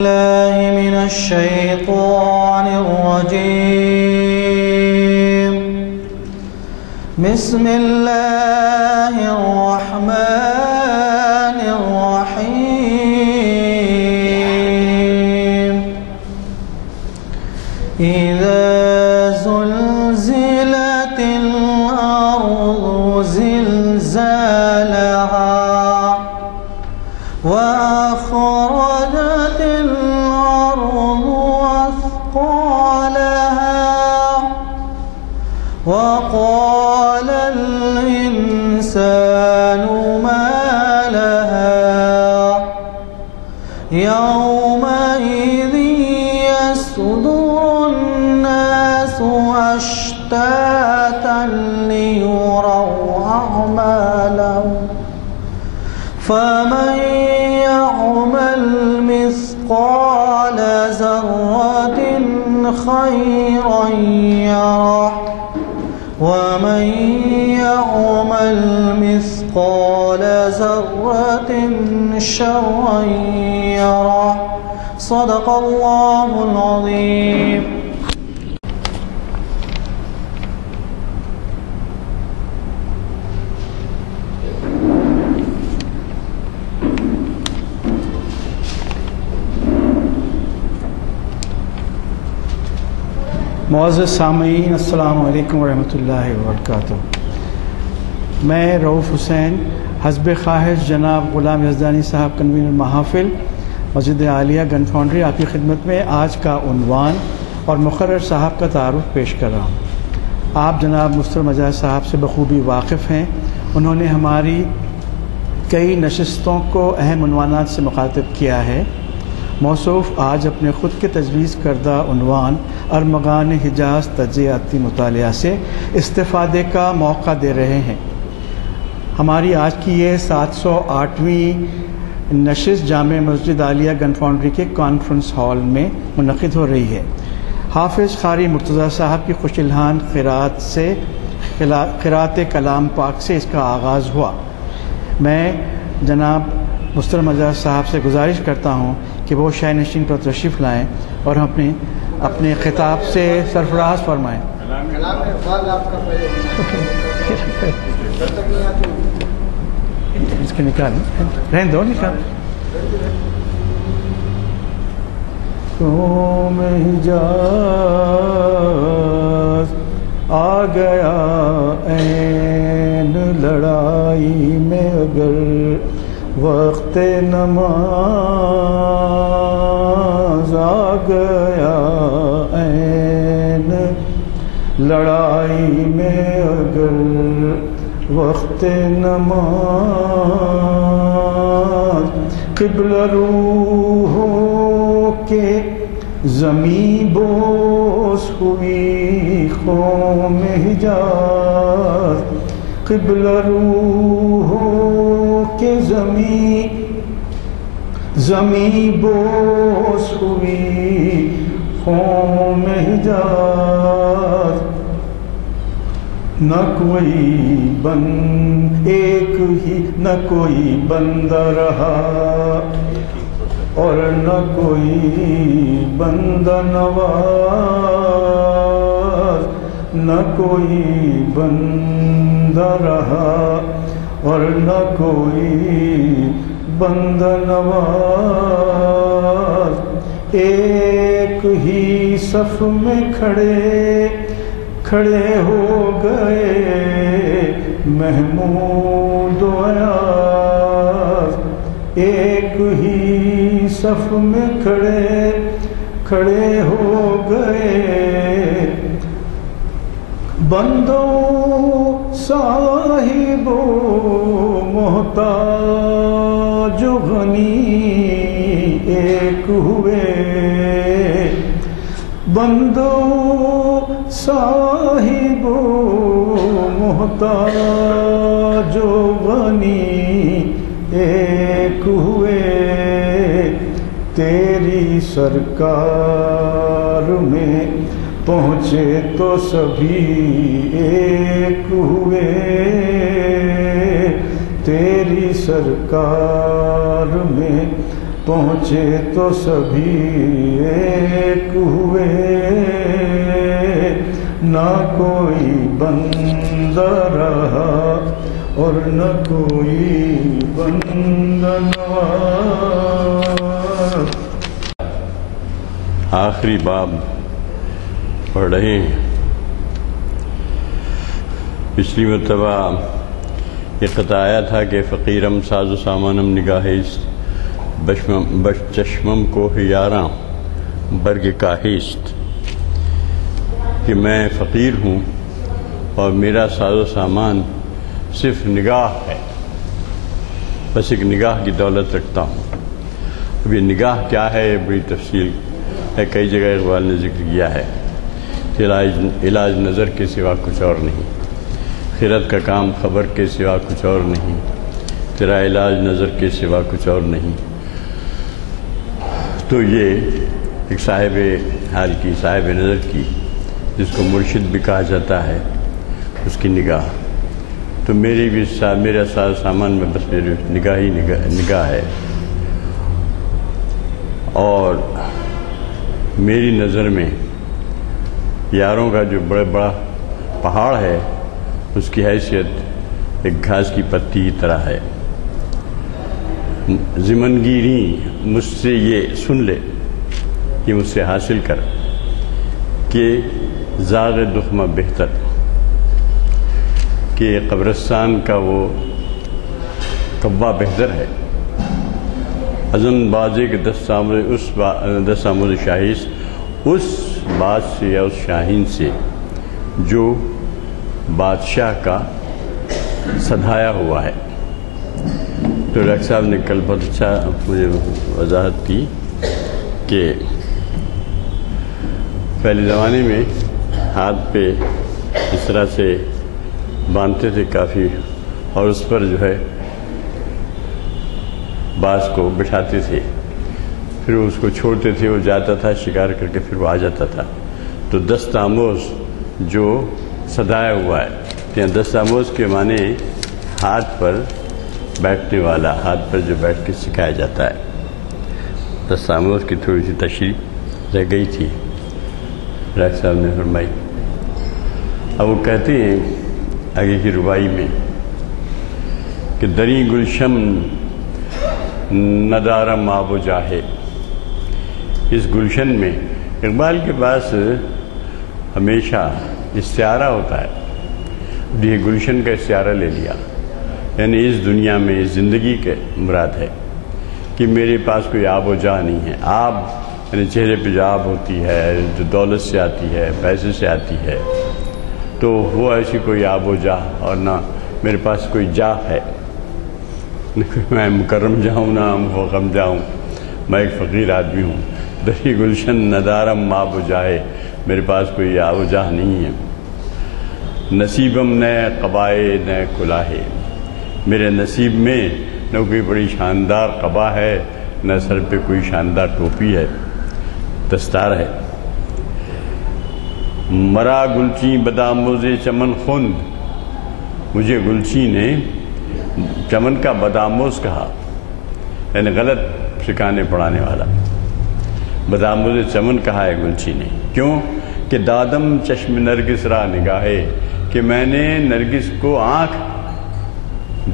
الله من الشيطان الرجيم. بسم الله الرحمن الرحيم. إذا زلزلت الأرض زلزالها وأخرجت الأرض أثقالها وقال الإنسان ما لها يومئذ يصدر الناس أشتاتا ليروا أعمالهم فمن يعمل مثقال ذرة خيرا يره ومن يعمل مثقال ذرة شرا يره. صدق الله العظيم. معزز سامعین، السلام علیکم ورحمۃ اللہ وبرکاتہ. میں رؤوف حسین حسب خواہش جناب غلام یزدانی صاحب کنوینر محافل مسجد عالیہ گن فاؤنڈری آپ کی خدمت میں آج کا عنوان اور مقرر صاحب کا تعارف پیش کر رہا ہوں. آپ جناب مستر مجاز صاحب سے بخوبی واقف ہیں. انہوں نے ہماری کئی نشستوں کو اہم عنوانات سے مخاطب کیا ہے. موصوف آج اپنے خود کے تجویز کردہ عنوان ارمغان حجاز تجزیاتی مطالعہ سے استفادے کا موقع دے رہے ہیں. ہماری آج کی یہ 708ویں نشست جامع مسجد عالیہ گن فاؤنڈری کے کانفرنس ہال میں منعقد ہو رہی ہے. حافظ قاری مرتضیٰ صاحب کی خوش الحان قرات کلام پاک سے اس کا آغاز ہوا. میں جناب مستر مجاز صاحب سے گزارش کرتا ہوں کہ وہ شاہ نشین پر تشریف لائیں اور ہم اپنے خطاب سے سرفراز فرمائیں. اس کے نکالیں رہن دو نکال. قوم حجاز آ گیا عین لڑائی میں اگر وقت نماز آ گیا عین لڑائی میں اگر وقت نماز قبلہ روحوں کے زمیں بوس ہوئی قوم حجاز قبلہ روحوں کے زمیں بوس ہوئی قوم حجاز. نہ کوئی نہ کوئی بندہ رہا اور نہ کوئی بندہ نواز. نہ کوئی بندہ رہا اور نہ کوئی بندہ نواز. ایک ہی صف میں کھڑے ہو گئے محمود و ایاز. ایک ہی صف میں کھڑے ہو گئے بندوں صاحب و محتاج و غنی ایک ہوئے. بندوں صاحب و محتاج و غنی ایک ہوئے. تیری سرکار میں پہنچے تو سبھی ایک ہوئے. تیری سرکار میں پہنچے تو سبھی ایک ہوئے، نہ کوئی بندہ رہا اور نہ کوئی بندہ نواز۔ آخری باب پڑھ رہے ہیں۔ پچھلی مرتبہ یہ قطعہ آیا تھا کہ فقیرم ساز و سامانم نگاہیست چشمم کو یاراں برگ کاہیست، کہ میں فقیر ہوں اور میرا ساز و سامان صرف نگاہ ہے، بس ایک نگاہ کی دولت رکھتا ہوں۔ اب یہ نگاہ کیا ہے، یہ بڑی تفصیل ہے، کئی جگہ اقبال نے ذکر کیا ہے۔ علاج نظر کے سوا کچھ اور نہیں، خیرت کا کام خبر کے سوا کچھ اور نہیں، تیرا علاج نظر کے سوا کچھ اور نہیں۔ تو یہ ایک صاحب حال کی، صاحب نظر کی، جس کو مرشد بھی کہا جاتا ہے، اس کی نگاہ۔ تو میرا ساز سامان میں بس میری نگاہ ہے، اور میری نظر میں یاروں کا جو بڑا پہاڑ ہے، اس کی حیثیت ایک گھاس کی پتی کی طرح ہے۔ زمنگیری مجھ سے یہ سن لے، یہ مجھ سے حاصل کر کہ زاغ دخمہ بہتر، کہ قبرستان کا وہ قبہ بہتر ہے، ازن بازے کے دست آموز شاہیس، اس باز سے یا اس شاہین سے جو بادشاہ کا سدھایا ہوا ہے۔ تو ڈاکٹر صاحب نے کل بہت اچھا مجھے وضاحت کی کہ پہلے زمانے میں ہاتھ پہ اس طرح سے باندھتے تھے کافی، اور اس پر جو ہے باز کو بٹھاتے تھے، پھر اس کو چھوڑتے تھے، وہ جاتا تھا شکار کر کے، پھر وہ آ جاتا تھا۔ تو دست آموز جو سدھایا ہوا ہے، یہاں دست آموز کے معنی ہاتھ پر بیٹھنے والا، ہاتھ پر جو بیٹھ کے سکھایا جاتا ہے۔ دست آموز کی تھوڑی سی تشریح رہ گئی تھی، ڈاکٹر صاحب نے فرمائی۔ اب وہ کہتے ہیں آگے کی ربائی میں کہ دری گلشم ندارم آب و جاہے، اس گلشن میں اقبال کے پاس ہمیشہ استعارہ ہوتا ہے، یہ گلشن کا استعارہ لے لیا، یعنی اس دنیا میں اس زندگی کے مراد ہے کہ میرے پاس کوئی آب و جاہ نہیں ہے۔ آب یعنی چہرے پہ جو آب ہوتی ہے، جو دولت سے آتی ہے، پیسے سے آتی ہے، تو وہ ایسی کوئی آب و جاہ، اور نہ میرے پاس کوئی جاہ ہے، میں مکرم جاؤں نہ مفخم جاؤں، میں ایک فقیر آدمی ہوں۔ دری گلشن ندارم آب و جاہے، میرے پاس کوئی آب و جاہ نہیں ہے۔ نصیبم نئے قبائے نئے کلاہے، میرے نصیب میں نہ کوئی بڑی شاندار قبا ہے، نہ سر پہ کوئی شاندار ٹوپی ہے، دستار ہے۔ مرا گلچی بدآموز چمن خوند، مجھے گلچی نے چمن کا بدآموز کہا، یعنی غلط سکھانے پڑھانے والا، بدآموز چمن کہا ہے گلچی نے۔ کیوں کہ دادم چشم نرگس را نگاہے، کہ میں نے نرگس کو آنکھ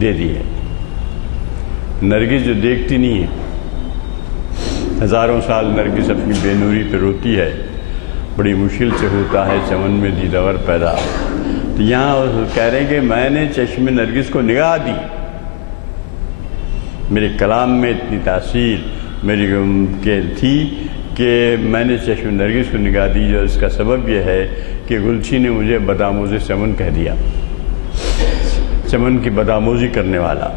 دے دی ہے۔ نرگس جو دیکھتی نہیں ہے، ہزاروں سال نرگس اپنی بے نوری پہ روتی ہے، بڑی مشکل سے ہوتا ہے چمن میں دیدور پیدا۔ تو یہاں کہہ رہے ہیں کہ میں نے چشم نرگس کو نگاہ دی، میرے کلام میں اتنی تاثیر میری تھی کہ میں نے چشم نرگس کو نگاہ دی، جو اس کا سبب یہ ہے کہ گلچی نے مجھے بدآموز چمن کہہ دیا، چمن کی بدآموزی کرنے والا،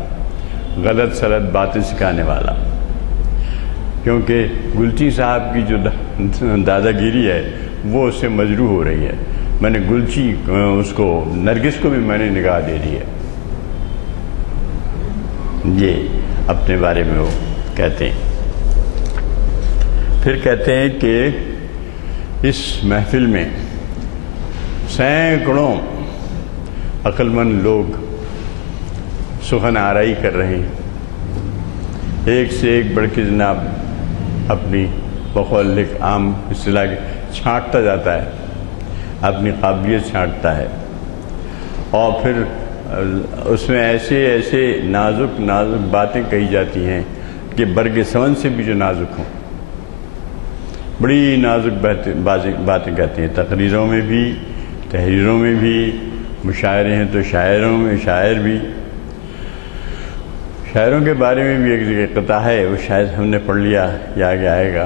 غلط سلط باتیں سکھانے والا۔ کیونکہ گلچی صاحب کی جو دادا گیری ہے وہ اس سے مجروح ہو رہی ہے، میں نے گلچی اس کو نرگس کو بھی میں نے نگاہ دے دی ہے، یہ اپنے بارے میں وہ کہتے ہیں۔ پھر کہتے ہیں کہ اس محفل میں سینکڑوں عقل مند لوگ سخن آرائی کر رہے ہیں، ایک سے ایک بڑھ کے جناب اپنی بقول ایک عام اصطلاح کے چھانٹتا جاتا ہے، اپنی قابلیت چھانٹتا ہے، اور پھر اس میں ایسے ایسے نازک نازک باتیں کہی جاتی ہیں کہ برگ سمن سے بھی جو نازک ہوں، بڑی نازک باتیں کہتے ہیں، تقریروں میں بھی، تحریروں میں بھی، مشاعرے ہیں تو شاعروں میں شاعر بھی۔ شاعروں کے بارے میں بھی ایک جگہ قطعہ ہے، وہ شاید ہم نے پڑھ لیا یا آگے آئے گا،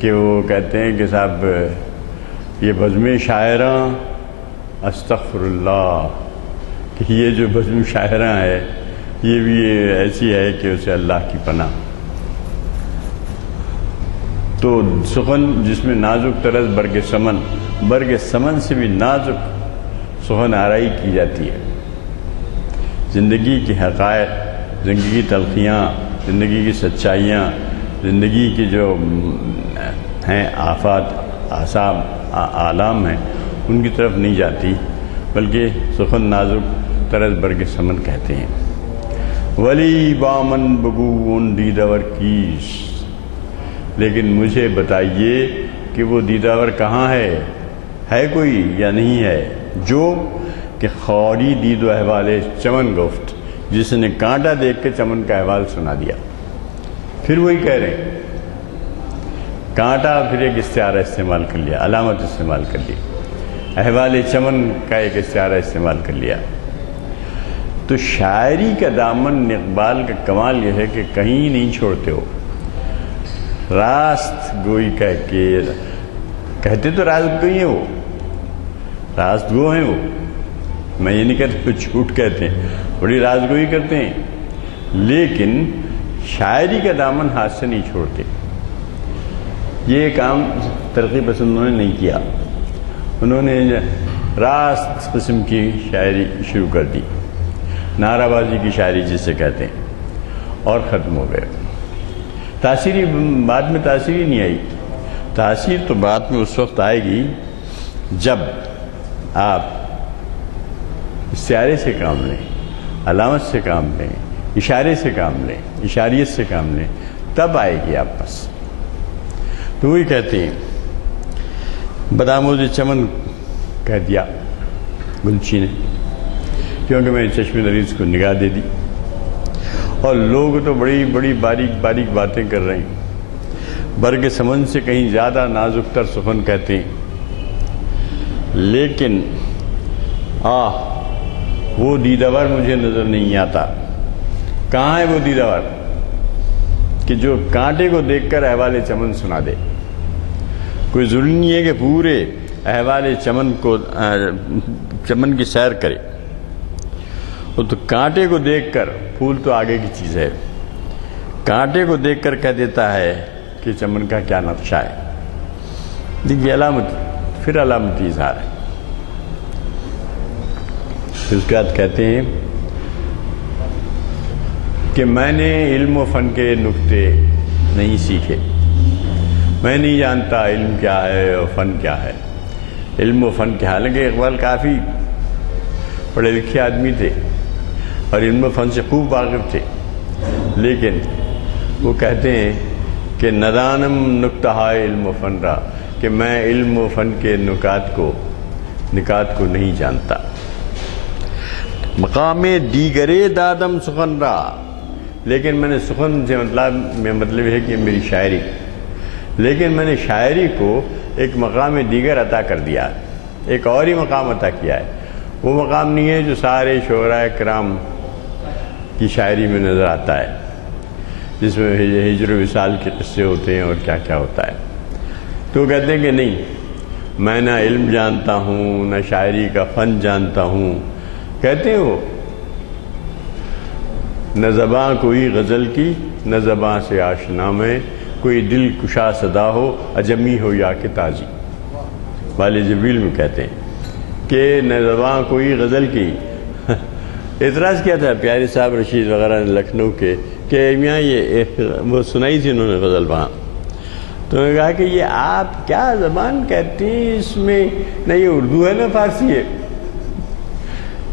کہ وہ کہتے ہیں کہ صاحب یہ بزم شاعراں استغفر اللہ، کہ یہ جو بزم شاعراں ہے یہ بھی ایسی ہے کہ اسے اللہ کی پناہ۔ تو سخن جس میں نازک طرز برگ سمن سے بھی نازک سخن آرائی کی جاتی ہے، زندگی کی حقائق، زندگی کی تلخیاں، زندگی کی سچائیاں، زندگی کی جو ہیں آفات، آثام، آلام ہیں، ان کی طرف نہیں جاتی، بلکہ سخن نازک طرز برگ سمن کہتے ہیں۔ ولی بامن بگون دیدور کیش، لیکن مجھے بتائیے کہ وہ دیداور کہاں ہے کوئی یا نہیں ہے، جو کہ خوری دید و احوال چمن گفت، جس نے کانٹا دیکھ کے چمن کا احوال سنا دیا۔ پھر وہی کہہ رہے ہیں، کانٹا پھر ایک استعارہ استعمال کر لیا، علامت استعمال کر لی، احوال چمن کا ایک استعارہ استعمال کر لیا۔ تو شاعری کا دامن اقبال کا کمال یہ ہے کہ کہیں نہیں چھوڑتے ہو، راست گوئی کہہ کے، کہتے تو راست گوئی ہیں، وہ راست گو ہیں، وہ میں یہ نہیں کہتا جھوٹ کہتے ہیں، بڑی راست گوئی کرتے ہیں، لیکن شاعری کا دامن ہاتھ سے نہیں چھوڑتے۔ یہ کام ترقی پسندوں نے نہیں کیا، انہوں نے راست قسم کی شاعری شروع کر دی، نعرہ بازی کی شاعری جسے کہتے ہیں، اور ختم ہو گئے۔ تاثیری بعد میں تاثیر ہی نہیں آئی، تاثیر تو بعد میں اس وقت آئے گی جب آپ استعارے سے کام لیں، علامت سے کام لیں، اشارے سے کام لیں، اشاریت سے کام لیں، تب آئے گی آپ پاس۔ تو وہی کہتے ہیں بدآموز چمن کہہ دیا گلچی نے، کیونکہ میں چشم نریز کو نگاہ دے دی، اور لوگ تو بڑی بڑی باریک باریک باتیں کر رہے ہیں، برگ سمن سے کہیں زیادہ نازک تر سخن کہتے ہیں، لیکن وہ دیداور مجھے نظر نہیں آتا۔ کہاں ہے وہ دیداور کہ جو کانٹے کو دیکھ کر احوال چمن سنا دے؟ کوئی ضروری نہیں ہے کہ پورے احوال چمن کی سیر کرے، وہ تو کانٹے کو دیکھ کر، پھول تو آگے کی چیز ہے، کانٹے کو دیکھ کر کہہ دیتا ہے کہ چمن کا کیا نقشہ ہے۔ دیکھیے علامت، پھر علامتی اظہار ہے۔ پھر اس کے بعد کہتے ہیں کہ میں نے علم و فن کے نکتے نہیں سیکھے، میں نہیں جانتا علم کیا ہے اور فن کیا ہے۔ علم و فن کے، حالانکہ اقبال کافی پڑھے لکھے آدمی تھے اور علم و فن سے خوب واقف تھے، لیکن وہ کہتے ہیں کہ ندانم نکتہ علم و فن را، کہ میں علم و فن کے نکات کو نہیں جانتا۔ مقام دیگرے دادم سخن را، لیکن میں نے سخن سے مطلب ہے کہ میری شاعری، لیکن میں نے شاعری کو ایک مقام دیگر عطا کر دیا، ایک اور ہی مقام عطا کیا ہے۔ وہ مقام نہیں ہے جو سارے شعراء کرام کی شاعری میں نظر آتا ہے، جس میں ہجر و وصال کے قصے ہوتے ہیں اور کیا کیا ہوتا ہے۔ تو وہ کہتے ہیں کہ نہیں، میں نہ علم جانتا ہوں نہ شاعری کا فن جانتا ہوں۔ کہتے ہیں وہ، نہ زباں کوئی غزل کی نہ زباں سے آشنا میں، کوئی دل کشا صدا ہو اجمی ہو یا کہ تازی۔ والے جبریل میں کہتے ہیں کہ نہ زباں کوئی غزل کی۔ اعتراض کیا تھا پیارے صاحب رشید وغیرہ نے لکھنؤ کے، کہ میاں یہ وہ سنائی تھی انہوں نے غزل وہاں، تو انہوں نے کہا کہ یہ آپ کیا زبان کہتے ہیں، اس میں نہ یہ اردو ہے نہ فارسی ہے،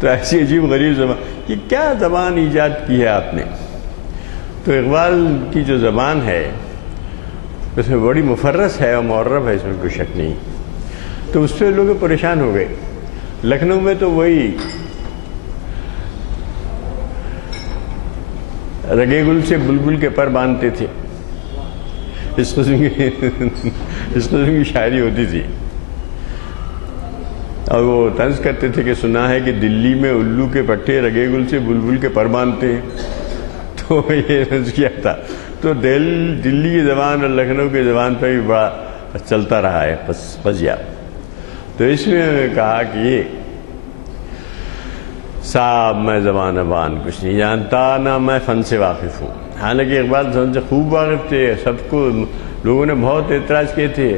تو ایسی عجیب غریب زبان، یہ کیا زبان ایجاد کی ہے آپ نے؟ تو اقبال کی جو زبان ہے اس میں بڑی مفرس ہے اور معرب ہے، اس میں کوئی شک نہیں. تو اس پہ لوگ پریشان ہو گئے. لکھنؤ میں تو وہی رگے گل سے بلبل کے پر باندھتے تھے، اس قسم کی شاعری ہوتی تھی. اور وہ طنز کرتے تھے کہ سنا ہے کہ دلی میں الو کے پٹھے رگے گل سے بلبل کے پر باندھتے ہیں. تو یہ طنز کیا تھا. تو دلی کی زبان اور لکھنؤ کی زبان پہ بھی بڑا چلتا رہا ہے پزیا. تو اس میں کہا کہ یہ صاحب میں زبان بان کچھ نہیں جانتا، نہ میں فن سے واقف ہوں. حالانکہ اقبال فن سے خوب واقف تھے. سب کو لوگوں نے بہت اعتراض کیے تھے.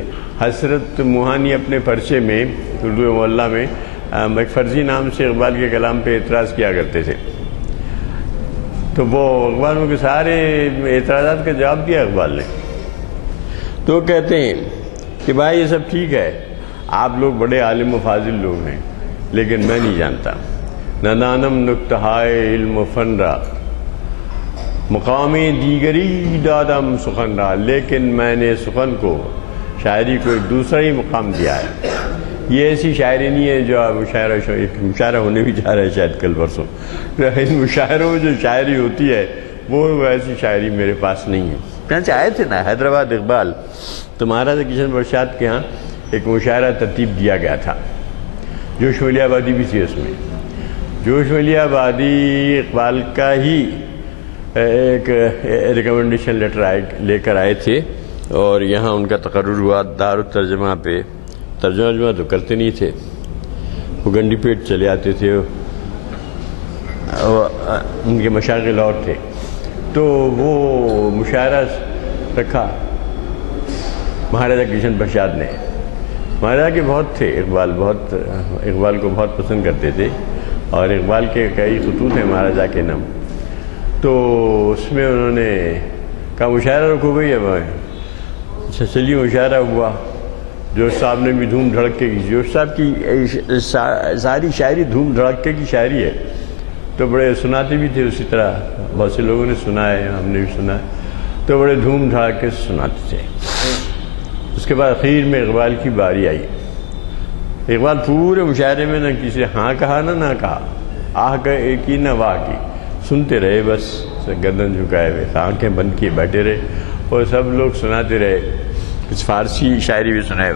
حسرت موہانی اپنے پرچے میں اردو معلّہ میں ایک فرضی نام سے اقبال کے کلام پہ اعتراض کیا کرتے تھے. تو وہ اقبال کے سارے اعتراضات کا جواب دیا اقبال نے. تو کہتے ہیں کہ بھائی یہ سب ٹھیک ہے، آپ لوگ بڑے عالم و فاضل لوگ ہیں، لیکن میں نہیں جانتا. ندانم نکتہائے علم و فن را مقام دیگری دادم سخن را. لیکن میں نے سخن کو، شاعری کو ایک دوسرا ہی مقام دیا ہے. یہ ایسی شاعری نہیں ہے جو مشاعرہ ہونے بھی جا رہا ہے شاید کل پرسوں. ان مشاعروں میں جو شاعری ہوتی ہے وہ ایسی شاعری میرے پاس نہیں ہے. چنانچہ آئے تھے نا حیدرآباد اقبال، تو مہاراجا کشن پرساد کے ہاں ایک مشاعرہ ترتیب دیا گیا تھا. جوش ملی آبادی بھی تھی اس میں. جوش ملی آبادی اقبال کا ہی ایک ریکمنڈیشن لیٹر لے کر آئے تھے، اور یہاں ان کا تقرر ہوا دارالترجمہ پہ. ترجمہ تو کرتے نہیں تھے، وہ گنڈی پیٹ چلے آتے تھے. ان کے مشاغل اور تھے. تو وہ مشاعرہ رکھا مہاراجا کشن پرساد نے. مہاراجا کے بہت تھے اقبال کو بہت پسند کرتے تھے، اور اقبال کے کئی خطوط ہیں مہاراجا کے نام. تو اس میں انہوں نے کہا مشاعرہ رکھو بھائی. اب اچھا چلیے مشاعرہ ہوا. جوش صاحب نے بھی دھوم دھڑکے کی، جوش صاحب کی ساری شاعری دھوم دھڑکے کی شاعری ہے. تو بڑے سناتے بھی تھے اسی طرح. بہت سے لوگوں نے سنا ہے، ہم نے بھی سنا ہے. تو بڑے دھوم دھڑکے سے سناتے تھے. اس کے بعد اخیر میں اقبال کی باری آئی. اقبال پورے مشاعرے میں نہ کسی ہاں کہا نہ کہا، آہ کی نہ واہ کی. سنتے رہے بس گردن جھکائے ہوئے، آنکھیں بند کیے بیٹھے رہے، اور سب لوگ سناتے رہے. کچھ فارسی شاعری بھی سنائے،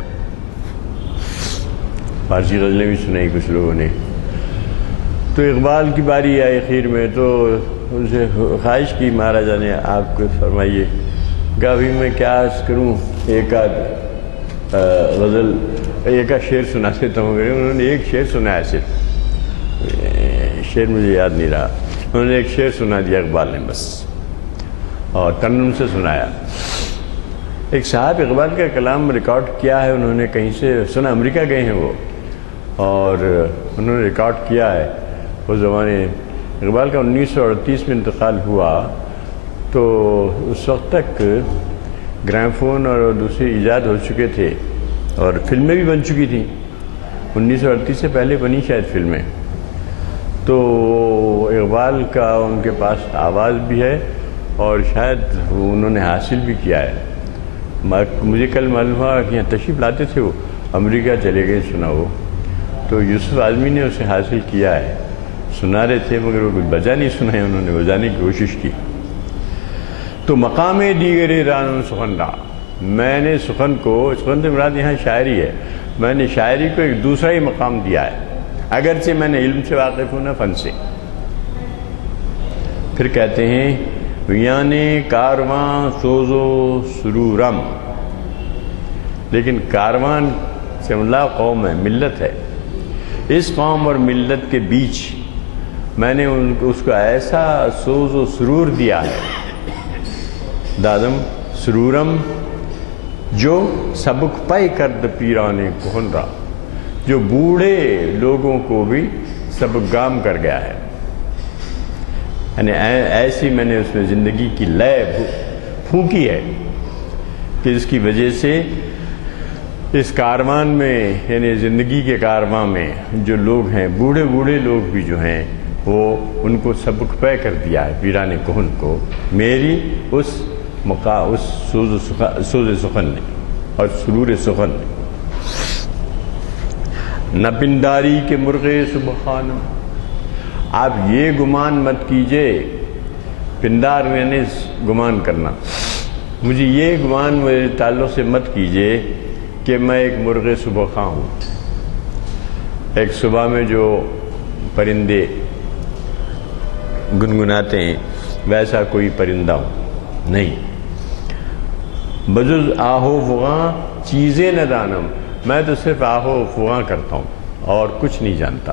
فارسی غزلیں بھی سنائی کچھ لوگوں نے. تو اقبال کی باری آئی اخیر میں. تو ان سے خواہش کی مہاراجا نے آپ کو فرمائیے. کہ ابھی میں کیا عرض کروں، ایک آدھ غزل ایک آدھ شعر سنا دیتا ہوں. انہوں نے ایک شعر سنایا، صرف شعر مجھے یاد نہیں رہا. انہوں نے ایک شعر سنا دیا اقبال نے بس، اور ترنم سے سنایا. ایک صاحب اقبال کا کلام ریکارڈ کیا ہے، انہوں نے کہیں سے سنا، امریکہ گئے ہیں وہ، اور انہوں نے ریکارڈ کیا ہے. اس زمانے اقبال کا 1938 میں انتقال ہوا. تو اس وقت تک گرام فون اور دوسری ایجاد ہو چکے تھے، اور فلمیں بھی بن چکی تھیں. 1938 سے پہلے بنی شاید فلمیں. تو اقبال کا ان کے پاس آواز بھی ہے، اور شاید انہوں نے حاصل بھی کیا ہے. مجھے کل معلوم ہوا کہ یہاں تشریف لاتے تھے، وہ امریکہ چلے گئے سنا وہ. تو یوسف اعظمی نے اسے حاصل کیا ہے. سنا رہے تھے مگر وہ کچھ بجا نہیں سنا ہے، انہوں نے بجانے کی کوشش کی. تو مقام دیگر رانم سخن را، میں نے سخن کو، سخن سے مراد یہاں شاعری ہے، میں نے شاعری کو ایک دوسرا ہی مقام دیا ہے، اگرچہ میں نے علم سے واقف ہوں نہ فن سے. پھر کہتے ہیں ویانے کارواں سوزو سرورم. لیکن کاروان سے مراد قوم ہے، ملت ہے. اس قوم اور ملت کے بیچ میں نے اس کو ایسا سوز و سرور دیا ہے، دادم سرورم، جو سبک پائی کرد پیرانے کہن را، جو بوڑھے لوگوں کو بھی سبک گام کر گیا ہے. یعنی ایسی میں نے اس میں زندگی کی لے پھونکی ہے کہ اس کی وجہ سے اس کاروان میں، یعنی زندگی کے کاروان میں جو لوگ ہیں، بوڑھے بوڑھے لوگ بھی جو ہیں، وہ ان کو سبق پے کر دیا ہے پیران کہن کو میری اس سوز سخن نے اور سرور سخن نے. نہ پنداری کے مرغے سبحانم، آپ یہ گمان مت کیجئے، پندار میں نے گمان کرنا، مجھے یہ گمان میرے تعلق سے مت کیجئے کہ میں ایک مرغ صبح خواہ ہوں، ایک صبح میں جو پرندے گنگناتے ہیں ویسا کوئی پرندہ ہوں نہیں. بجز آہو فغاں چیزیں نہ دانم، میں تو صرف آہو فغاں کرتا ہوں اور کچھ نہیں جانتا.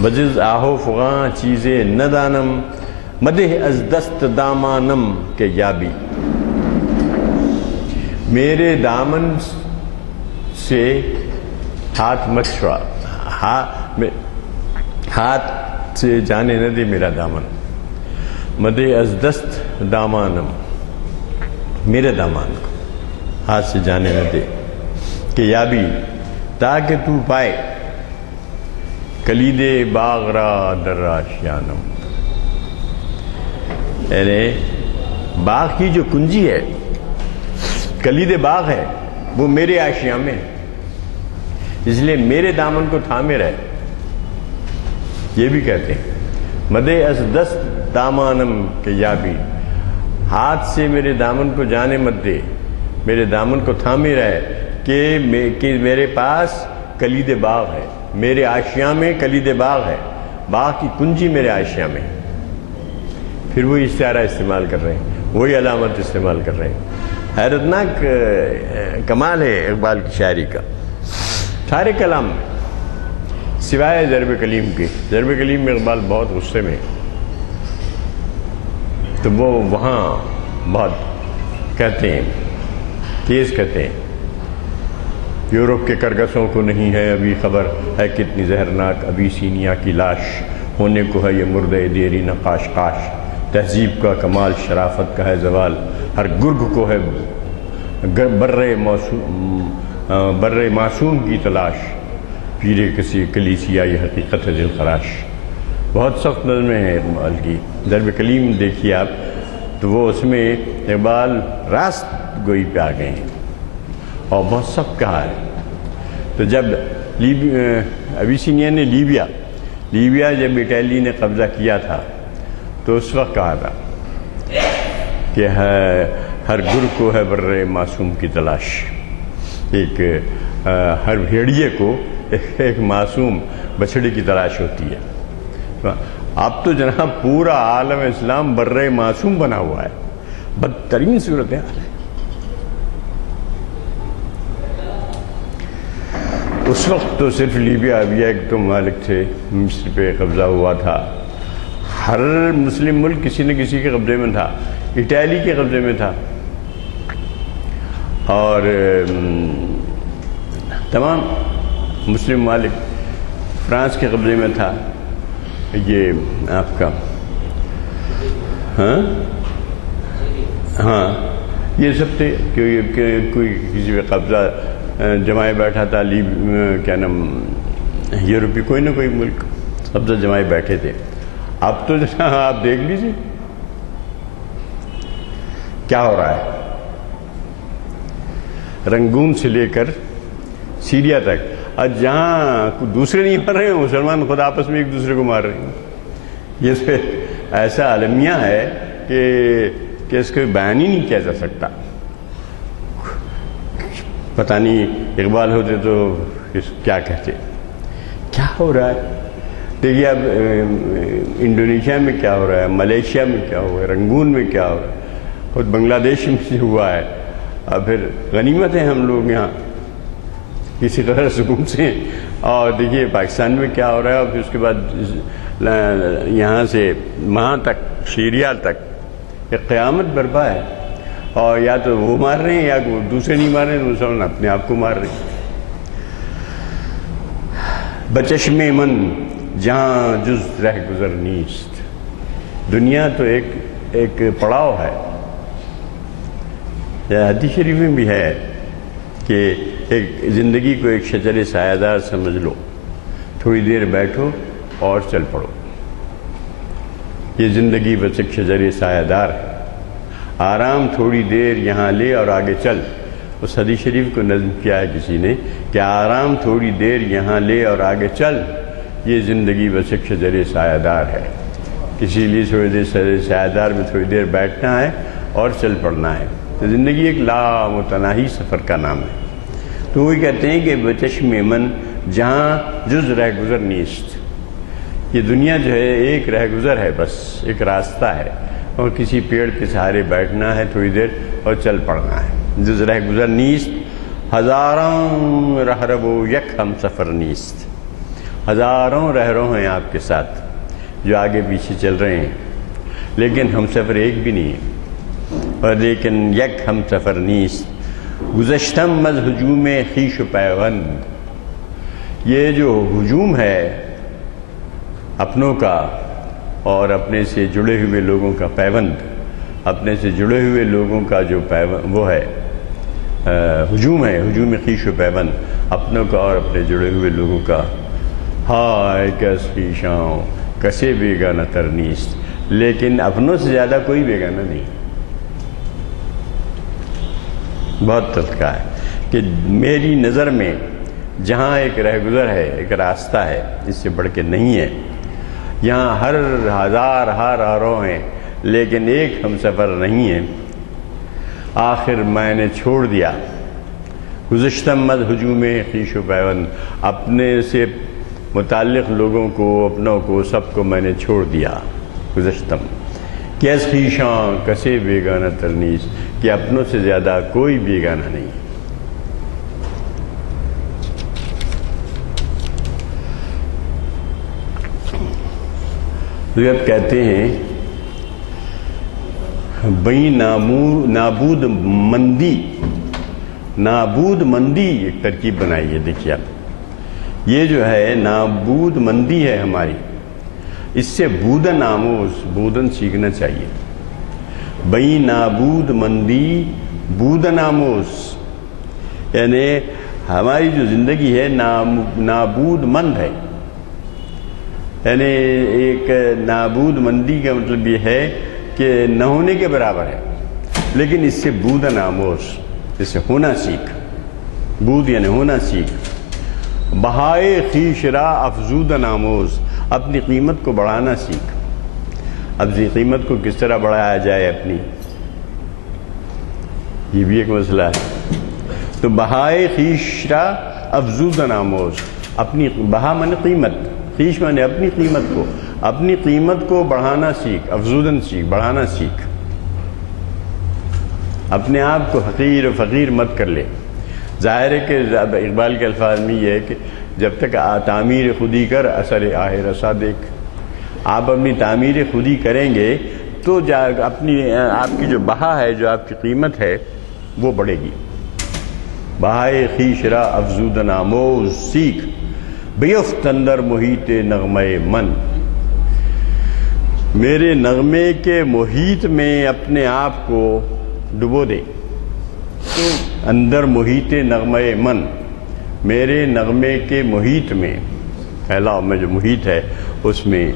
بجز آہو فغاں چیزیں نہ دانم، مدح از دست دامانم کے یابی، میرے دامن سے ہاتھ مت چھڑا، ہاتھ سے جانے نہ دے میرا دامن. مدح از دست دامانم، میرے دامان کو ہاتھ سے جانے نہ دے کہ یابی، تاکہ تو پائے کلید باغ را در آشیانم. یعنی باغ کی جو کنجی ہے، کلید باغ ہے، وہ میرے آشیاں میں ہے، اس لیے میرے دامن کو تھامے رہے. یہ بھی کہتے ہیں مدح از دست دامانم کے یابی، ہاتھ سے میرے دامن کو جانے مت دے، میرے دامن کو تھامے رہے کہ میرے پاس کلید باغ ہے، میرے آشیاں میں کلید باغ ہے، باغ کی کنجی میرے آشیاں میں. پھر وہی استعارہ استعمال کر رہے ہیں، وہی علامت استعمال کر رہے ہیں. حیرتناک کمال ہے اقبال کی شاعری کا. سارے کلام میں سوائے ضرب کلیم کے، ضرب کلیم میں اقبال بہت غصے میں، تو وہ وہاں بہت کہتے ہیں، تیز کہتے ہیں، یورپ کے کرگسوں کو نہیں ہے ابھی خبر، ہے کتنی زہرناک ابھی سینیا کی لاش، ہونے کو ہے یہ مردہ دیری نقاش کاش، تہذیب کا کمال شرافت کا ہے زوال، ہر گرگ کو ہے بر معصوم کی تلاش، پیرے کسی کلیسیا یہ حقیقت ہے دل خراش. بہت سخت نظمیں ہیں اقبال کی. ضرب کلیم دیکھیے آپ تو وہ اس میں اقبال راست گوئی پہ آ گئے ہیں اور بہت سخت کہا ہے. تو جب ابیسینیا نے لیبیا جب اٹلی نے قبضہ کیا تھا تو اس وقت کہا تھا کہ ہر گر کو ہے بر معصوم کی تلاش، ایک ہر بھیڑیے کو ایک معصوم بچھڑے کی تلاش ہوتی ہے. اب تو جناب پورا عالم اسلام بر معصوم بنا ہوا ہے، بدترین صورتحال ہے. اس وقت تو صرف لیبیا ایک تو مالک تھے، مصر پہ قبضہ ہوا تھا، ہر مسلم ملک کسی نہ کسی کے قبضے میں تھا، اٹلی کے قبضے میں تھا، اور تمام مسلم ممالک، فرانس کے قبضے میں تھا، یہ آپ کا ہاں یہ سب تھے کہ کوئی کسی پہ قبضہ جمائے بیٹھا تھا، کیا نام یورپی کوئی نہ کوئی ملک قبضہ جمائے بیٹھے تھے. اب تو آپ دیکھ لیجیے کیا ہو رہا ہے، رنگون سے لے کر سیریا تک، اور جہاں دوسرے نہیں مر رہے ہیں مسلمان خود آپس میں ایک دوسرے کو مار رہے ہیں. یہ ایسا عالمیہ ہے کہ اس کو بیان ہی نہیں کیا جا سکتا. پتہ نہیں اقبال ہوتے تو کیا کہتے. کیا ہو رہا ہے دیکھیے، اب انڈونیشیا میں کیا ہو رہا ہے، ملیشیا میں کیا ہوا ہے، رنگون میں کیا ہو رہا ہے، خود بنگلہ دیش میں سے ہوا ہے. اور پھر غنیمت ہے ہم لوگ یہاں کسی طرح سکون سے. اور دیکھیے پاکستان میں کیا ہو رہا ہے، اور پھر اس کے بعد یہاں سے وہاں تک سیریا تک ایک قیامت برپا ہے. اور یا تو وہ مار رہے ہیں یا دوسرے نہیں مار رہے ہیں، مسلمان اپنے آپ کو مار رہے ہیں. بچشم من جہاں جز رہ گزر نیست، دنیا تو ایک پڑاؤ ہے. حدیث شریف میں بھی ہے کہ ایک زندگی کو ایک شجر سایہ دار سمجھ لو، تھوڑی دیر بیٹھو اور چل پڑو. یہ زندگی بس ایک شجر سایہ دار ہے، آرام تھوڑی دیر یہاں لے اور آگے چل۔ اس حدیث شریف کو نظم کیا ہے کسی نے کہ آرام تھوڑی دیر یہاں لے اور آگے چل، یہ زندگی بس ایک شجر سایہ دار ہے۔ اسی لیے تھوڑی دیر سایہ دار میں تھوڑی دیر بیٹھنا ہے اور چل پڑنا ہے۔ تو زندگی ایک لامتناہی سفر کا نام ہے۔ تو وہی کہتے ہیں کہ بچشم من جہاں جز رہ گزر نیست، یہ دنیا جو ہے ایک رہ گزر ہے، بس ایک راستہ ہے، اور کسی پیڑ کے سہارے بیٹھنا ہے تھوڑی دیر اور چل پڑنا ہے۔ جز رہ گزر نیست ہزاروں رہرو یک ہم سفر نیست، ہزاروں رہرو ہیں آپ کے ساتھ جو آگے پیچھے چل رہے ہیں، لیکن ہم سفر ایک بھی نہیں ہے، اور لیکن یک ہم سفر نیست گزشتم از ہجوم خویش و پیوند۔ یہ جو ہجوم ہے اپنوں کا اور اپنے سے جڑے ہوئے لوگوں کا پیوند، اپنے سے جڑے ہوئے لوگوں کا جو وہ ہے ہجوم ہے، ہجوم خویش و پیوند، اپنوں کا اور اپنے جڑے ہوئے لوگوں کا۔ ہائے کس خویشاں کسے بیگانہ تر نیست، لیکن اپنوں سے زیادہ کوئی بیگانہ نہیں۔ بہت تذکرہ ہے کہ میری نظر میں جہاں ایک رہ گزر ہے، ایک راستہ ہے، اس سے بڑھ کے نہیں ہے۔ یہاں ہر ہزار راہرو ہیں لیکن ایک ہم سفر نہیں ہے۔ آخر میں نے چھوڑ دیا گزشتم از ہجوم خویش و پیوند، اپنے سے متعلق لوگوں کو، اپنوں کو، سب کو میں نے چھوڑ دیا۔ گزشتم کیس خویشاں کسے بیگانہ تر نیست، کہ اپنوں سے زیادہ کوئی بیگانہ نہیں۔ حضرت کہتے ہیں بئی نابود مندی ایک ترکیب بنائی ہے، دیکھیے آپ، یہ جو ہے نابود مندی ہے ہماری، اس سے بودن آموز، بودن سیکھنا چاہیے۔ بئی نابود مندی بودن آموز، یعنی ہماری جو زندگی ہے نابود مند ہے، یعنی ایک نابود مندی کا مطلب یہ ہے کہ نہ ہونے کے برابر ہے، لیکن اس سے بودن آموز، اس سے ہونا سیکھ، بود یعنی ہونا سیکھ۔ بہائے خویش را افزودن آموز، اپنی قیمت کو بڑھانا سیکھ۔ اب قیمت کو کس طرح بڑھایا جائے اپنی، یہ بھی ایک مسئلہ ہے۔ تو بہائے خویش را افزودن آموز، اپنی بہا مانے قیمت، خویش مانے اپنی قیمت کو بڑھانا سیکھ، افزودن سیکھ، بڑھانا سیکھ۔ اپنے آپ کو حقیر و فقیر مت کر لے۔ ظاہر ہے کہ اقبال کے الفاظ میں یہ ہے کہ جب تک تعمیر خودی کر اثر آہ رسا دیکھ، آپ اپنی تعمیر خودی کریں گے تو آپ کی جو بہا ہے، جو آپ کی قیمت ہے، وہ بڑھے گی۔ بہائے خویش را افزودن آموز سیکھ، بیفت اندر محیط نغمہ من، میرے نغمے کے محیط میں اپنے آپ کو ڈبو دے۔ اندر محیط نغمہ من، میرے نغمے کے محیط میں، پھیلاؤ میں جو محیط ہے اس میں،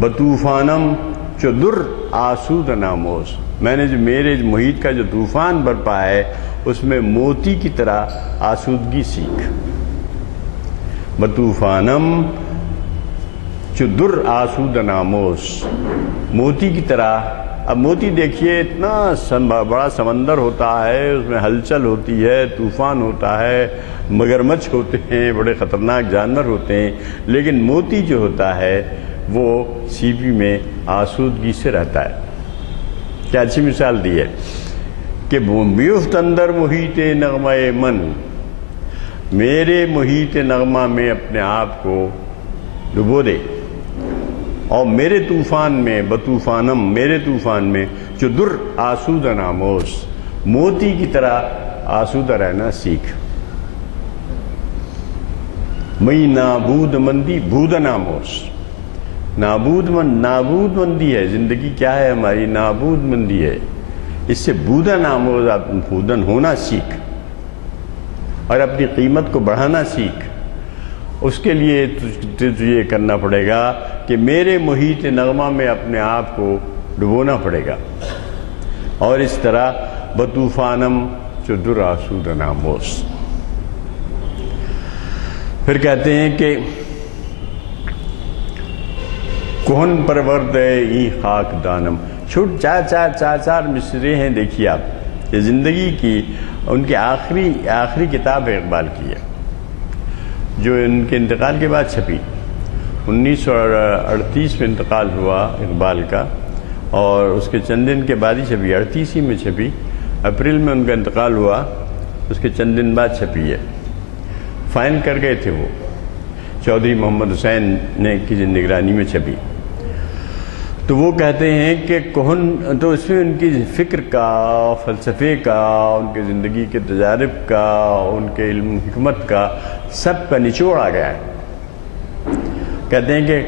بطوفانم چدر آسود ناموز، میں نے جو میرے محیط کا جو طوفان برپا ہے اس میں موتی کی طرح آسودگی سیکھ۔ بطوفانم چدر آسود ناموز، موتی کی طرح۔ اب موتی دیکھیے اتنا بڑا سمندر ہوتا ہے، اس میں ہلچل ہوتی ہے، طوفان ہوتا ہے، مگرمچھ ہوتے ہیں، بڑے خطرناک جانور ہوتے ہیں، لیکن موتی جو ہوتا ہے وہ سیپی میں آسودگی سے رہتا ہے۔ کیا اچھی مثال دی ہے کہ بیفت اندر محیط نغمہ من، میرے محیط نغمہ میں اپنے آپ کو ڈبو دے، اور میرے طوفان میں، بطوفانم میرے طوفان میں، جو در آسود ناموز، موتی کی طرح آسودہ رہنا سیکھ۔ میں نابود مندی بودن آموز، نابود مندی ہے زندگی، کیا ہے ہماری؟ نابود مندی ہے، اس سے بودن آموز، آپ بودن ہونا سیکھ اور اپنی قیمت کو بڑھانا سیکھ۔ اس کے لیے تجھے یہ کرنا پڑے گا کہ میرے محیط نغمہ میں اپنے آپ کو ڈبونا پڑے گا، اور اس طرح بطوفانم چدر آسود ناموس۔ پھر کہتے ہیں کہ کون پرورد ای خاک دانم، چھوٹ چار مصرے ہیں، دیکھیے آپ، یہ زندگی کی ان کی آخری کتاب ہے اقبال کی ہے، جو ان کے انتقال کے بعد چھپی۔ 1938 میں انتقال ہوا اقبال کا، اور اس کے چند دن کے بعد ہی چھپی، 38 میں چھپی، اپریل میں ان کا انتقال ہوا، اس کے چند دن بعد چھپی ہے۔ فائن کر گئے تھے وہ، چودھری محمد حسین نے کی نگرانی میں چھپی۔ تو وہ کہتے ہیں کہ تو اس میں ان کی فکر کا، فلسفے کا، ان کے زندگی کے تجارب کا، ان کے علم حکمت کا، سب کا نچوڑ آ گیا ہے۔ کہتے ہیں کہ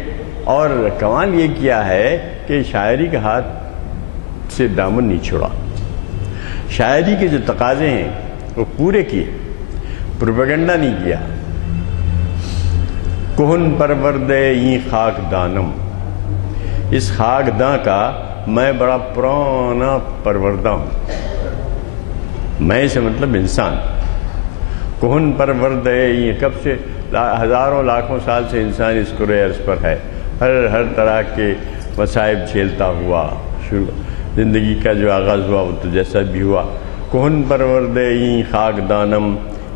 اور کمال یہ کیا ہے کہ شاعری کے ہاتھ سے دامن نہیں چھوڑا، شاعری کے جو تقاضے ہیں وہ پورے کیے، پروپیگنڈا نہیں کیا۔ کہن پرورد ای خاک دانم، اس خاک داں کا میں بڑا پرانا پروردہ ہوں، میں سے مطلب انسان۔ کہن پرورد یہ کب سے، ہزاروں لاکھوں سال سے انسان اس کرۂ ارض پر ہے، ہر طرح کے مصائب جھیلتا ہوا، زندگی کا جو آغاز ہوا وہ تو جیسا بھی ہوا۔ کہن پرورد ای خاک دانم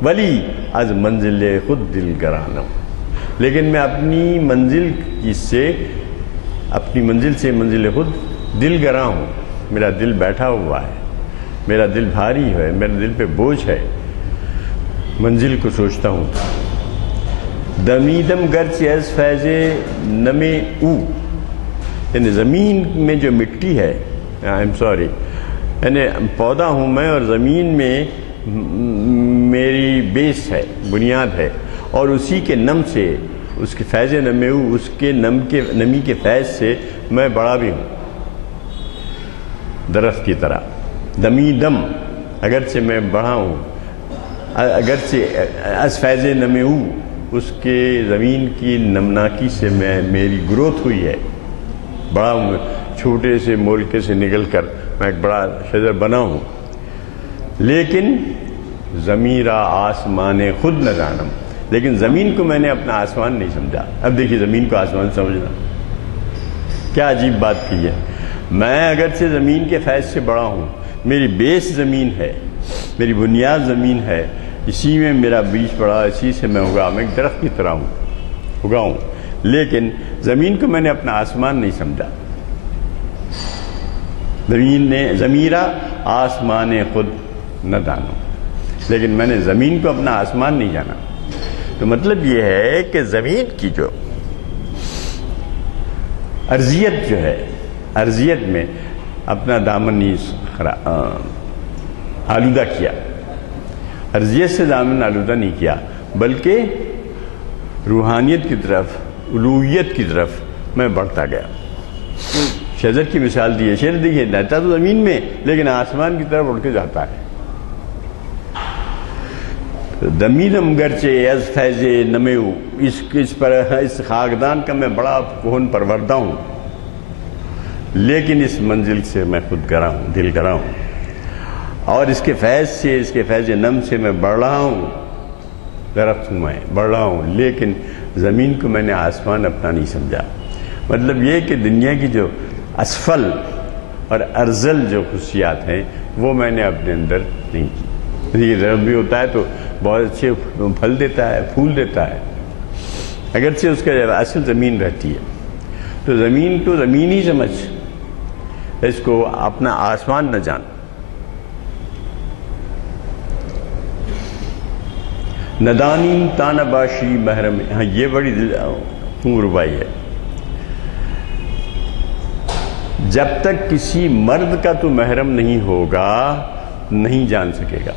ولی از منزل خود دل گرانم، لیکن میں اپنی منزل سے منزل خود دل گراں ہوں، میرا دل بیٹھا ہوا ہے، میرا دل بھاری ہے، میرے دل پہ بوجھ ہے، منزل کو سوچتا ہوں۔ دمیدم گرچہ از فیض نم او، یعنی زمین میں جو مٹی ہے، یعنی پودا ہوں میں، اور زمین میں میری بیس ہے، بنیاد ہے، اور اسی کے نم سے، اس کے فیض نم او، اس کے نمی کے فیض سے میں بڑا بھی ہوں، درخت کی طرح۔ دمی دم، اگرچہ میں بڑا ہوں، اگرچہ از فیض نم او، اس کے زمین کی نمناکی سے میری گروتھ ہوئی ہے، بڑا ہوں، چھوٹے سے مولکے سے نکل کر میں ایک بڑا شجر بنا ہوں، لیکن ضمیرہ آسمان خود نہ جانم، لیکن زمین کو میں نے اپنا آسمان نہیں سمجھا۔ اب دیکھیے زمین کو آسمان سمجھنا کیا عجیب بات کی ہے۔ میں اگرچہ زمین کے فیض سے بڑا ہوں، میری بیس زمین ہے، میری بنیاد زمین ہے، اسی میں میرا بیج پڑا، اسی سے میں اگا، میں ایک درخت کی طرح اگاؤں، لیکن زمین کو میں نے اپنا آسمان نہیں سمجھا۔ ضمیرہ آسمان خود نہ دانو، لیکن میں نے زمین کو اپنا آسمان نہیں جانا۔ تو مطلب یہ ہے کہ زمین کی جو ارضیت جو ہے، ارضیت میں اپنا دامن نہیں آلودہ کیا، ارضیت سے دامن آلودہ نہیں کیا، بلکہ روحانیت کی طرف، الوہیت کی طرف میں بڑھتا گیا۔ شجر کی مثال دی ہے، شجر دیکھیے رہتا تو زمین میں، لیکن آسمان کی طرف اڑ کے جاتا ہے۔ دمیدم گرچہ از فیض نمیو، اس خاکدان کا میں بڑا کہن پروردہ ہوں، لیکن اس منزل سے میں خود گراں ہوں، دل گراں ہوں، اور اس کے فیض سے، اس کے فیض نم سے میں بڑھ رہا ہوں، درخت ہوں میں، بڑھ رہا ہوں، لیکن زمین کو میں نے آسمان اپنا نہیں سمجھا۔ مطلب یہ کہ دنیا کی جو اسفل اور ارذل جو خصوصیات ہیں وہ میں نے اپنے اندر نہیں کی۔ یہ درخت بھی ہوتا ہے تو بہت اچھے پھل دیتا ہے، پھول دیتا ہے، اگرچہ اس کا اصل زمین رہتی ہے۔ تو زمین کو زمین ہی سمجھ، اس کو اپنا آسمان نہ جان۔ ندانی تانباشی محرم، ہاں یہ بڑی ربائی ہے۔ جب تک کسی مرد کا تو محرم نہیں ہوگا نہیں جان سکے گا۔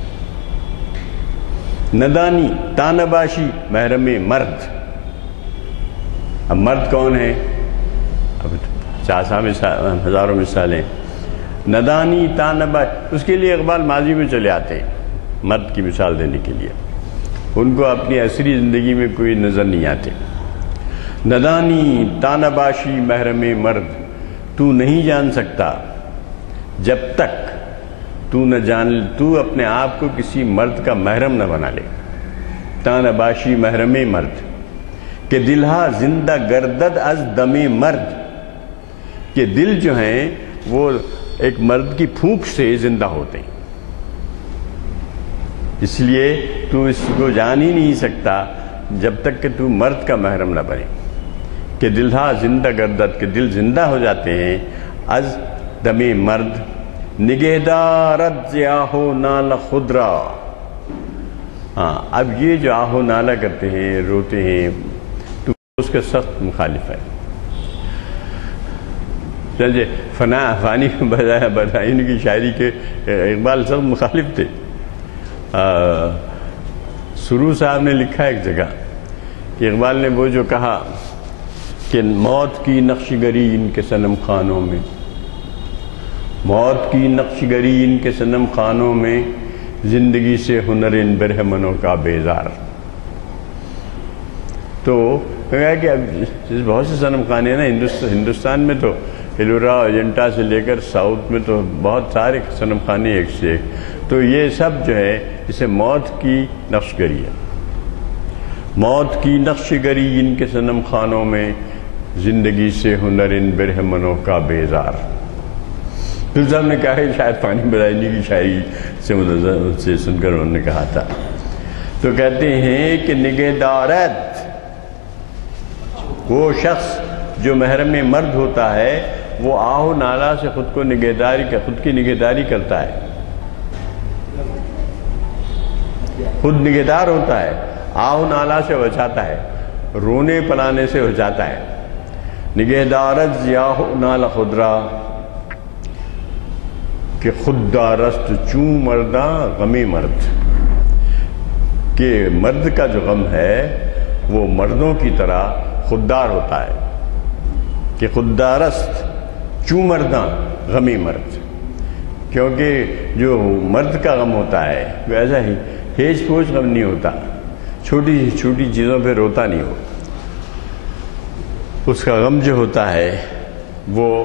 ندانی تانباشی محرم مرد، اب مرد کون ہے؟ اب ہزاروں مثالیں۔ ندانی تانباشی، اس کے لیے اقبال ماضی میں چلے آتے ہیں مرد کی مثال دینے کے لیے۔ ان کو اپنی عصری زندگی میں کوئی نظر نہیں آتے. ندانی تانباشی محرم مرد، تو نہیں جان سکتا جب تک تو اپنے آپ کو کسی مرد کا محرم نہ بنا لے. تانباشی محرم مرد کہ دلہا زندہ گردد از دم مرد، کہ دل جو ہیں وہ ایک مرد کی پھونک سے زندہ ہوتے ہیں. اس لیے تو اس کو جان ہی نہیں سکتا جب تک کہ تو مرد کا محرم نہ بنے. کہ دلہا زندہ گردد، کہ دل زندہ ہو جاتے ہیں از دم مرد. نگہدارت آہو نال خدرا. ہاں، اب یہ جو آہو نالا کرتے ہیں، روتے ہیں، تو اس کا سخت مخالف ہے. چلیے فانی بدائن کی شاعری کے اقبال سخت مخالف تھے. سرور صاحب نے لکھا ایک جگہ کہ اقبال نے وہ جو کہا کہ موت کی نقش گری ان کے صنم خانوں میں، موت کی نقش گری ان کے صنم خانوں میں، زندگی سے ہنر ان برہمنوں کا بیزار. تو کہا کہ اب بہت سے صنم خانے ہیں نا ہندوستان میں، تو ایلورا اجنٹا سے لے کر ساؤتھ میں تو بہت سارے صنم خانے ایک سے ایک. تو یہ سب جو ہے اسے موت کی نقش گری ہے. موت کی نقش گری ان کے صنم خانوں میں، زندگی سے ہنر ان برہمنوں کا بیزار. دل صاحب نے کہا ہے شاید فانی بدائنی کی شاعری سے سن کر انہوں نے کہا تھا. تو کہتے ہیں کہ نگہدارت، وہ شخص جو محرم مرد ہوتا ہے وہ آہ و نالا سے خود کی نگہداری کرتا ہے، خود نگہدار ہوتا ہے، آہ و نالا سے بچاتا ہے، رونے پلانے سے بچاتا ہے. نگہدارت زیاہ نال خدرا کہ خود دارست چوں مرداں غمی مرد، کہ مرد کا جو غم ہے وہ مردوں کی طرح خوددار ہوتا ہے. کہ خود دارست چوں مرداں غمی مرد، کیونکہ جو مرد کا غم ہوتا ہے وہ ایسا ہی ہیج پوچھ غم نہیں ہوتا، چھوٹی چھوٹی چیزوں پہ روتا نہیں ہو. اس کا غم جو ہوتا ہے وہ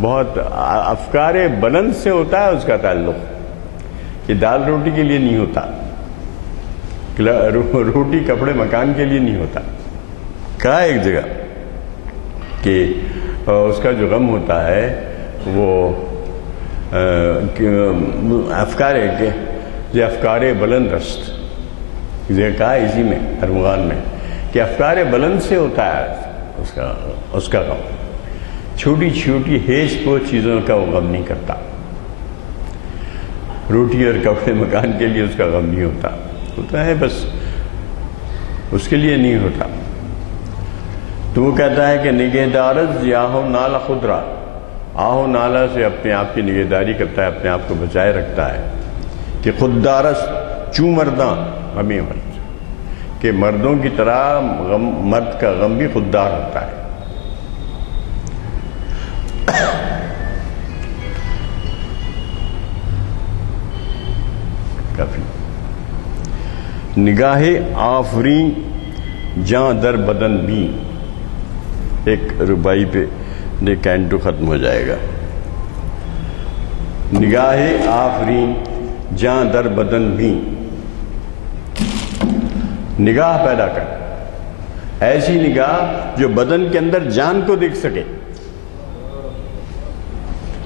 بہت افکار بلند سے ہوتا ہے. اس کا تعلق یہ دال روٹی کے لیے نہیں ہوتا، روٹی کپڑے مکان کے لیے نہیں ہوتا. کہا ایک جگہ کہ اس کا جو غم ہوتا ہے وہ افکار بلند رست، کہا اسی میں ارمغان میں کہ افکار بلند سے ہوتا ہے اس کا غم. چھوٹی چھوٹی ہیج پوچھ چیزوں کا وہ غم نہیں کرتا. روٹی اور کپڑے مکان کے لیے اس کا غم نہیں ہوتا ہے، بس اس کے لیے نہیں ہوتا. تو وہ کہتا ہے کہ نگہدارت زیاہ نال خدرا، آہ و نالا سے اپنے آپ کی نگہداری کرتا ہے، اپنے آپ کو بچائے رکھتا ہے. کہ خود دارست چوں مرداں غمی مرد، کہ مردوں کی طرح مرد کا غم بھی خوددار ہوتا ہے. کافی. نگاہ آفریں جاں در بدن بھی، ایک ربائی پہ کینٹو ختم ہو جائے گا. نگاہ آفریں جاں در بدن بھی، نگاہ پیدا کر، ایسی نگاہ جو بدن کے اندر جان کو دیکھ سکے.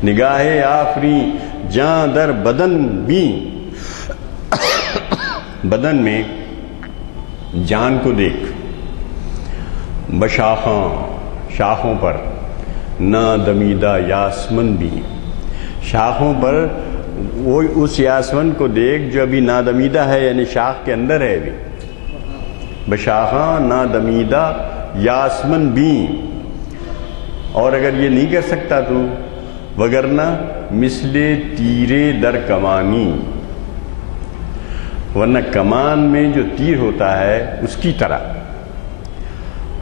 نگاہ آفریں جاں در بدن بھی، بدن میں جان کو دیکھ. بشاخاں، شاخوں پر، نہ دمیدہ یاسمن بھی، شاخوں پر وہ اس یاسمن کو دیکھ جو ابھی نادمیدہ ہے، یعنی شاخ کے اندر ہے ابھی. بشاخاں نہ دمیدہ یاسمن بھی. اور اگر یہ نہیں کر سکتا تو وگرنہ مثل تیرے در کمانی، ورنہ کمان میں جو تیر ہوتا ہے اس کی طرح.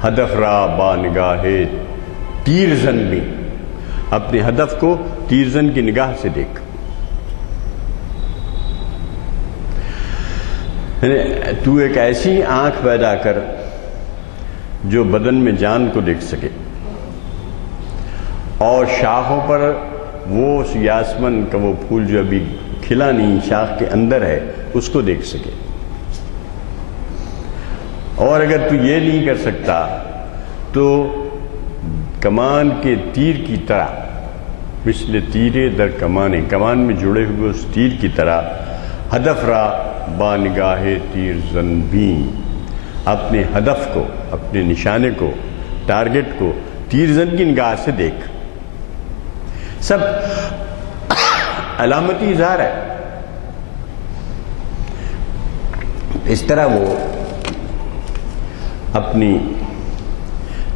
ہدف را با نگاہ تیر زن بھی، اپنے ہدف کو تیر زن کی نگاہ سے دیکھ. تو ایک ایسی آنکھ پیدا کر جو بدن میں جان کو دیکھ سکے، اور شاخوں پر وہ یاسمن کا وہ پھول جو ابھی کھلا نہیں، شاخ کے اندر ہے، اس کو دیکھ سکے۔ اور اگر تو یہ نہیں کر سکتا تو کمان کے تیر کی طرح، مثل تیرے در کمانے، کمان میں جڑے ہوئے اس تیر کی طرح، ہدف را بانگاہ تیر زنبین، اپنے ہدف کو، اپنے نشانے کو، ٹارگٹ کو تیر زن کی نگاہ سے دیکھ۔ سب علامتی اظہار ہے۔ اس طرح وہ اپنی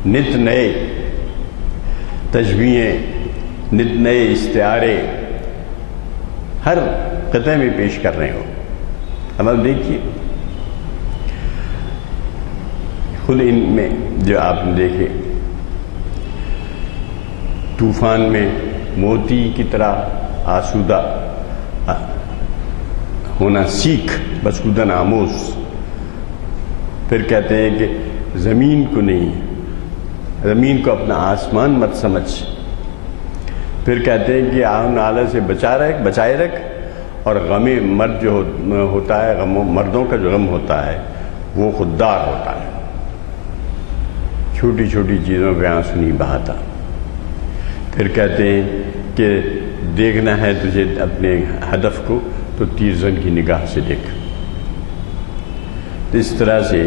نت نئے تشبیہیں، نت نئے استعارے ہر قطعے میں پیش کر رہے ہو۔ اب آپ دیکھیے خود ان میں جو آپ نے دیکھے، طوفان میں موتی کی طرح آسودہ ہونا سیکھ، بسودن آموز۔ پھر کہتے ہیں کہ زمین کو نہیں، زمین کو اپنا آسمان مت سمجھ۔ پھر کہتے ہیں کہ آہ نالہ سے بچائے رکھ، اور غم مرد جو ہوتا ہے، مردوں کا جو غم ہوتا ہے وہ خوددار ہوتا ہے، چھوٹی چھوٹی چیزوں پہ آنسو نہیں بہاتا۔ پھر کہتے ہیں کہ دیکھنا ہے تجھے اپنے ہدف کو تو تیر زن کی نگاہ سے دیکھ۔ تو اس طرح سے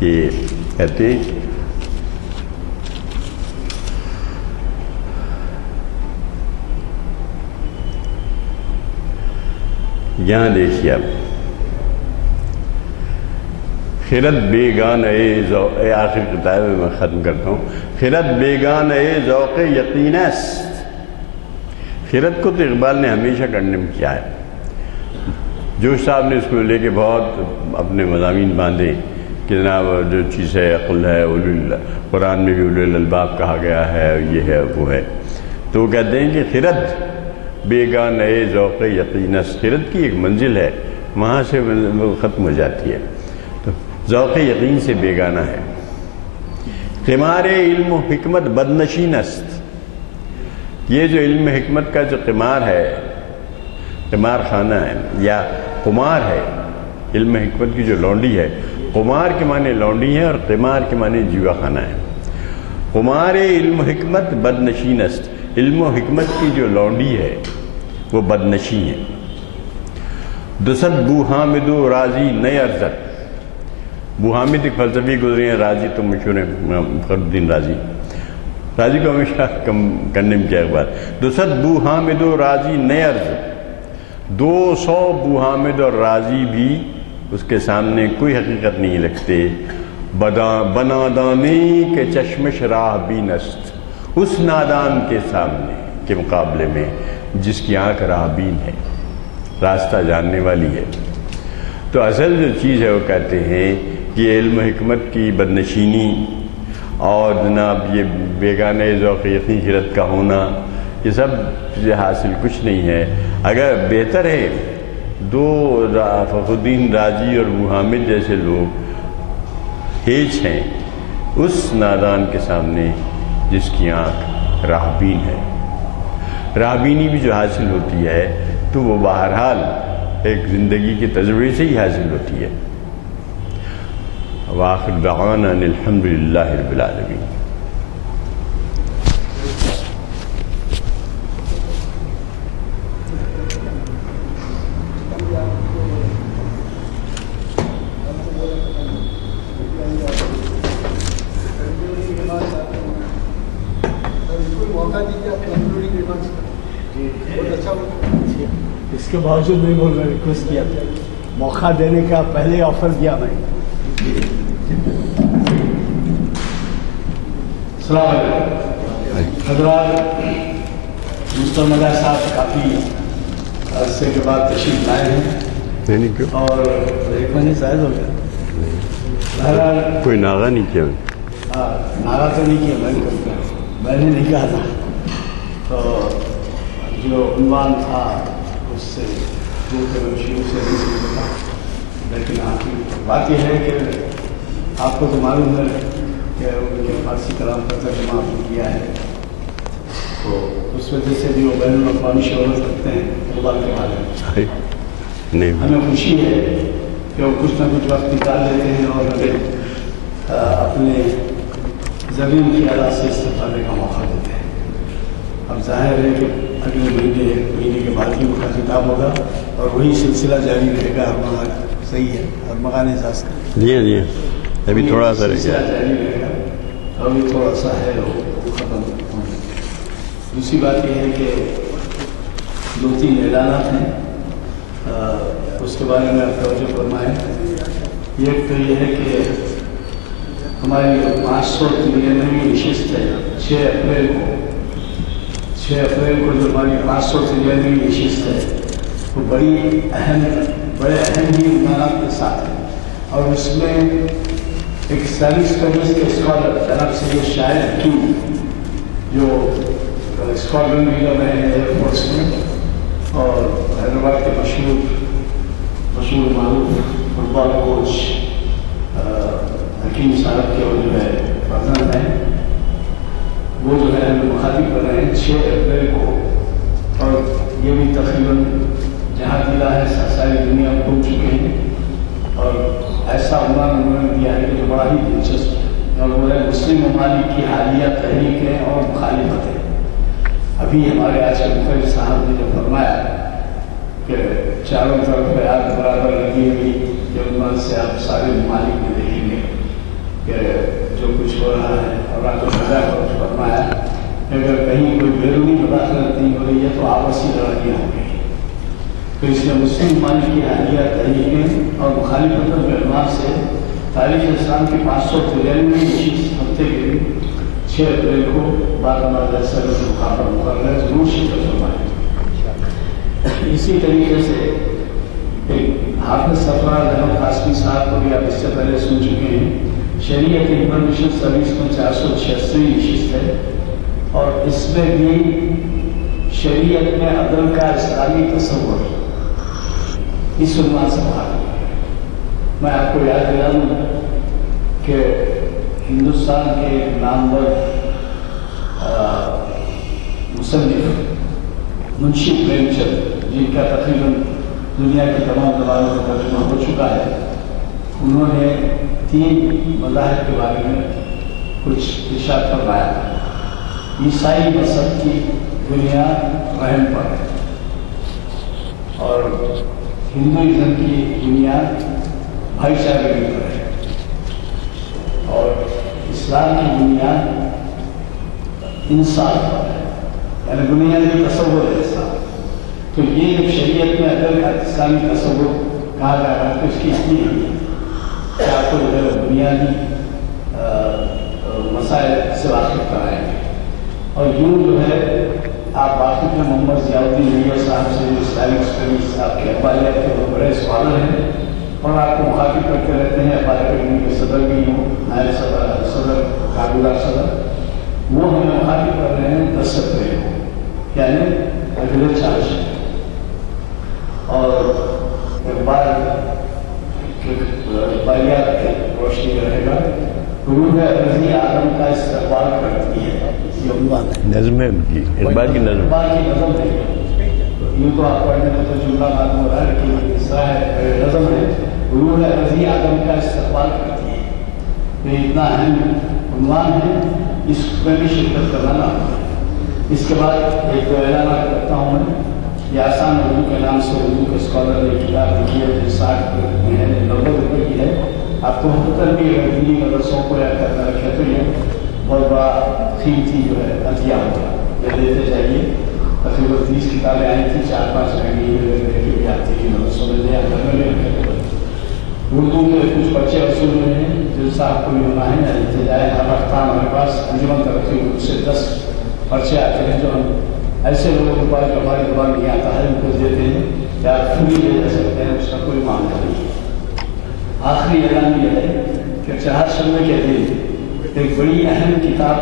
یہ کہتے ہیں یہاں دیکھیے اب خرد بیگان اے آخر کتاب میں ختم کرتا ہوں، خرد بیگان اے ذوق یقین است۔ خرد کو تو اقبال نے ہمیشہ کنڈم کیا ہے۔ جوش صاحب نے اس کو لے کے بہت اپنے مضامین باندھے کہ جناب جو چیز ہے عقل ہے، قرآن میں بھی اولو الالباب کہا گیا ہے، یہ ہے وہ ہے۔ تو وہ کہتے ہیں کہ خرد بیگان اے ذوق یقین است، خرد کی ایک منزل ہے، وہاں سے وہ ختم ہو جاتی ہے، تو ذوق یقین سے بیگانہ ہے۔ قمار علم و حکمت بدنشین است، یہ جو علم حکمت کا جو قمار ہے، قمار خانہ ہے یا قمار ہے، علم حکمت کی جو لونڈی ہے، قمار کے معنی لونڈی ہے اور قمار کے معنی جوا خانہ ہے۔ قمار علم و حکمت بدنشین است، علم و حکمت کی جو لونڈی ہے وہ بدنشی ہے۔ دست بو حامد و راضی نئے ارزت، بو حامد ایک فلسفی گزرے ہیں، راضی تو مشہور ہے فخر الدین رازی، راضی کو ہمیشہ کنڈم کیا ایک بار۔ دست بو حامد و راضی نئے ارزت، 200 بو حامد اور راضی بھی اس کے سامنے کوئی حقیقت نہیں لگتے۔ بنادانی کے چشمش راہ بین است، اس نادان کے سامنے کے مقابلے میں جس کی آنکھ راہ بین ہے، راستہ جاننے والی ہے۔ تو اصل جو چیز ہے وہ کہتے ہیں کہ علم حکمت کی بدنشینی اور جناب یہ بیگانہ ذوق یقین خرد کا ہونا، یہ سب چیزیں حاصل کچھ نہیں ہے۔ اگر بہتر ہے دو فخر الدین راضی اور بو حامد جیسے لوگ ہیچ ہیں اس نادان کے سامنے جس کی آنکھ راہبین ہے۔ راہبینی بھی جو حاصل ہوتی ہے تو وہ بہرحال ایک زندگی کے تجربے سے ہی حاصل ہوتی ہے۔ وآخر دعوانا ان الحمدللہ رب العالمین۔ اس کے باوجود نہیں بول رہا، ریکویسٹ کیا موقع دینے کا پہلے آفر دیا میں۔ السلام علیکم حضرات، مستر ملا صاحب کافی عرصے کے بعد تشریف لائے ہیں اور ایک مہینے زائد ہو گیا۔ کوئی ناغہ نہیں کیا؟ ناغہ تو نہیں کیا، میں نے نہیں کہا تھا، تو جو عنوان تھا اس سے شروع سے نہیں تھا، لیکن بات یہ ہے کہ آپ کو تو معلوم ہے کہ ان کے فارسی کلام کا ترجمہ آپ نے کیا ہے، تو اس وجہ سے بھی وہ بین الاقوامی شہرت رکھتے ہیں اقبال کے بارے میں. ہمیں خوشی ہے کہ وہ کچھ نہ کچھ وقت نکال لیتے ہیں اور ہمیں اپنے زمین کی آلات سے استفادے کا موقع دیتے ہیں. اب ظاہر ہے کہ اگلے مہینے کے بعد ہی ان کا خطاب ہوگا اور وہی سلسلہ جاری رہے گا. صحیح ہے. اور مکان احساس جی جی ابھی تھوڑا سا رہ گیا، جاری رہے گا. ابھی تھوڑا سا ہے وہ ختم. دوسری بات یہ ہے کہ 2-3 اعلانات ہیں، اس کے بارے میں آپ توجہ فرمائیں. ایک تو یہ ہے کہ ہماری 593 نشست ہے 6 اپریل کو جو ہماری 593 نشست ہے وہ بڑے اہم ہی عنوانات کے ساتھ ہے. اور اس میں ایک اسلامک اسٹڈیز کے اسکالر جناب سید شاہد حکیم جو اسکواڈرن لیڈر رہے ہیں ایئر فورس میں اور حیدرآباد کے مشہور معروف فٹ بال کوچ حکیم صاحب کے جو ہے فرزند ہیں، وہ جو ہے ہمیں مخاطب کر رہے ہیں 6 اپریل کو. اور یہ بھی تقریباً جہاں دلا ہے ساری دنیا گھوم چکے ہیں اور ایسا عنوان انہوں نے دیا ہے کہ جو بڑا ہی دلچسپ ہے اور وہ ہے مسلم ممالک کی حالیہ تحریکیں اور مخالفتیں. ابھی ہمارے آج کے مفتی صاحب نے جو فرمایا کہ چاروں طرف بیعت برابر لگی ہوئی، یہ عنوان سے آپ سارے ممالک میں دیکھیں گے کہ جو کچھ ہو رہا ہے. اور آپ کو فرمایا کہ اگر کہیں کوئی بیرونی مداخلت نہیں ہو رہی ہے تو آپسی لڑائیاں ہو رہی ہیں. تو اس میں مسلم ممالک کی حالیہ تحریکیں اور مخالفتوں کے عنوان سے تاریخ اسلام کی 593 نشست ہفتے کے دن 6 اپریل کو بارہمولہ جلسہ کا مقابلہ مقرر ہے. ضرور شرکت فرمائیں. اسی طریقے سے حافظ سرفراز احمد قاسمی صاحب کو بھی آپ اس سے پہلے سن چکے ہیں. شریعت انفارمیشن سروس میں 486 نشست ہے اور اس میں بھی شریعت میں عدل کا اسلامی تصور اس عنوان سے بات. میں آپ کو یاد دلا دوں کہ ہندوستان کے ایک نامور مصنف منشی پریم چند، جن کا تقریباً دنیا کی تمام زبانوں کا ترجمہ ہو چکا ہے، انہوں نے 3 مذاہب کے بارے میں کچھ ارشاد فرمایا. عیسائی مذہب کی بنیاد رحم پر ہے اور ہندوازم کی بنیاد بھائی چارگی پر ہے اور اسلام کی بنیاد انصاف پر ہے، یعنی بنیادی تصور ہے اسلام. تو یہ جب شریعت میں اگر کا اسلامی تصور کہا جا رہا ہے تو اس کی اہمیت ہے کہ آپ کو جو ہے بنیادی مسائل سے واقف کرائیں گے. اور یوں جو ہے آپ واقف میں محمد ضیاء الدین میاں صاحب سے جو اسلامک اسٹڈیز آپ کے اقبالیات کے وہ بڑے اسکالر ہیں اور آپ کو مخاطب کرتے رہتے ہیں. اقبال اکیڈمی کے صدر بھی ہوں، نائب صدر کابلہ صدر، وہ ہمیں مخاطب کر رہے ہیں 10 اپریل کو، یعنی اگلے 4 شہر. اور اقبالیات کی روشنی میں رہے گا. روح ارضی آدم کا استقبال کرتی ہے، یہ عنوان ہے. نظم ہے اقبال کی نظم. اقبال کی نظم ہے. یوں تو آپ پڑھنے میں تو جملہ معلوم ہو رہا ہے کہ اس طرح نظم ہے. روح ارضی آدم کا استقبال کرتی ہے. یہ اتنا اہم عنوان ہے، اس میں بھی شرکت کرنا نہ ہوگا. اس کے بعد ایک تو اعلانات کرتا ہوں میں. یہ آسان اردو کے نام سے اردو کے اسکالر نے کتاب لکھی ہے جو 60 میں ہے، 90 روپے کی ہے. آپ کو 75 بھی اگر دینی مدرسوں کو یاد کرنا رکھے تو یہ بہت بڑا قیمتی جو ہے عطیہ ہوگا. یہ دیتے جائیے. تقریباً 30 کتابیں آئی تھیں، 4-5 مہنگی بھی آتی تھی مدرسوں میں دیا گھر میں بھی رکھے. اردو کے کچھ بچے اصول میں ہیں جو صاحب کو بھی ہونا ہے. ابتدائی ہر وقت ہمارے پاس انجمن ترقی گروپ سے 10 پرچے آتے ہیں جو ہم ایسے لوگوں کے پاس جو ہماری زبان نہیں آتا ہے ان کو دیتے ہیں کہ آپ فری لے جا سکتے ہیں، اس کا کوئی معاملہ نہیں ہے. آخری اعلان یہ ہے کہ چہارشنبے کے دن ایک بڑی اہم کتاب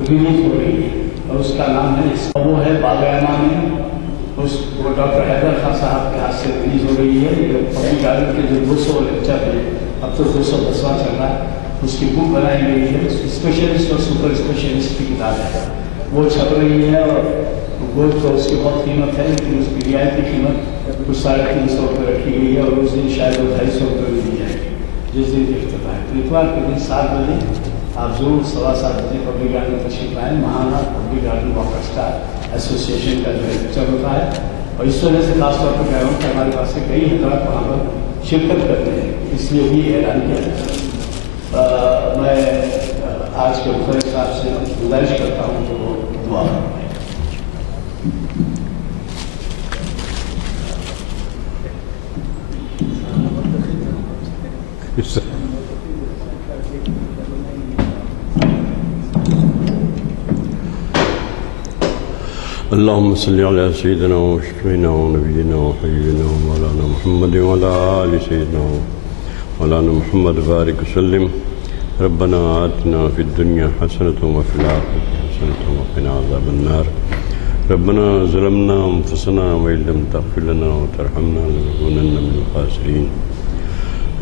ریلیز ہو رہی ہے اور اس کا نام ہے وہ ہے باغ ایمان میں. وہ ڈاکٹر حیدر خان صاحب کے ہاتھ سے ریلیز ہو رہی ہے. یہ پبلک گارڈن کے جو 200 لیکچر ہیں، اب تو 210واں چل رہا ہے، اس کی بک بنائی گئی ہے، اسپیشلسٹ اور سپر اسپیشلسٹ کی کتاب ہے، وہ چھپ رہی ہے، اور وہ تو اس کی بہت قیمت ہے، لیکن اس کی رعایتی قیمت کچھ 350 روپے رکھی گئی ہے، اور اس دن شاید وہ 250 روپے میں دی جائے گی جس دن افتتاح ہے۔ تو اتوار کے دن 7 بجے آپ ضرور 7:15 بجے پبلک گارڈن میں تشریف لائیں۔ ماہانہ پبلک گارڈن واکرس کا ایسوسیشن کا جو لیکچر ہوتا ہے، اور اس وجہ سے خاص طور پر کہہ رہا ہوں کہ ہمارے پاس سے کئی حضرات وہاں پر شرکت کرتے ہیں، اس لیے بھی اعلان کیا جاتا ہے۔ میں آج کے مختلف صاحب سے گزارش کرتا ہوں کہ وہ دعا کریں۔ اللهم صل على سيدنا وشفينا ونبينا وحبيبنا ومولانا محمد وعلى آل سيدنا مولانا محمد بارك وسلم۔ ربنا آتنا في الدنيا حسنة وفي الآخرة حسنة وقنا عذاب النار۔ ربنا ظلمنا أنفسنا وإن لم تغفر لنا وترحمنا لنكونن من الخاسرين۔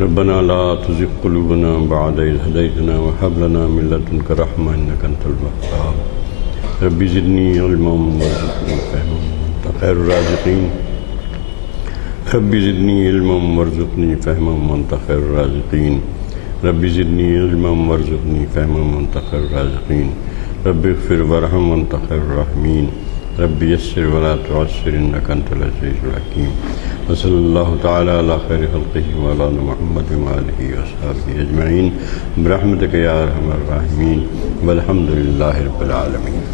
ربنا لا تزغ قلوبنا بعد إذ هديتنا وهب لنا من لدنك رحمة إنك أنت الوهاب۔ رب زدني علما وارزقني فهما وأنت خير الرازقين۔ رب زدني علما وارزقني فهما وأنت خير الرازقين۔ رب زدني علما وارزقني فهما وأنت خير الرازقين۔ رب اغفر وارحم وأنت خير الراحمين۔ رب يسر ولا تعسر إنك أنت العزيز الحكيم۔ وصلى الله تعالى على خير خلقه وعلى محمد وآله وصحبه أجمعين برحمتك يا أرحم الراحمين، والحمد لله رب العالمين۔